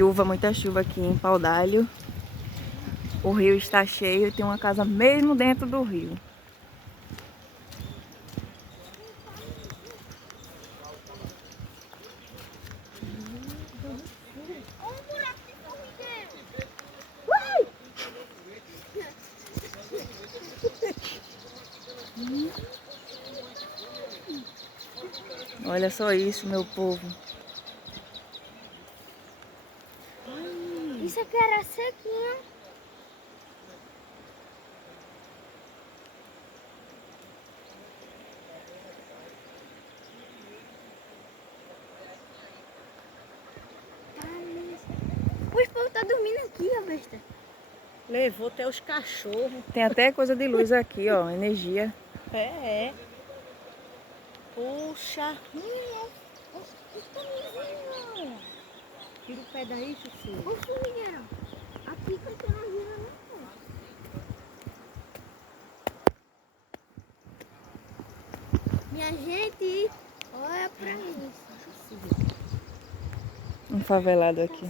chuva, muita chuva aqui em Paudalho. O rio está cheio e tem uma casa mesmo dentro do rio. Olha só isso, meu povo. Isso aqui era sequinho. O povo tá dormindo aqui, ó, besta. Levou até os cachorros. Tem até coisa de luz aqui, ó, energia. É. Puxa. Tira o pé daí, Chuchu. Ô, formigueiro. Aqui que eu não vi, não. Minha gente, olha pra isso. Um favelado aqui.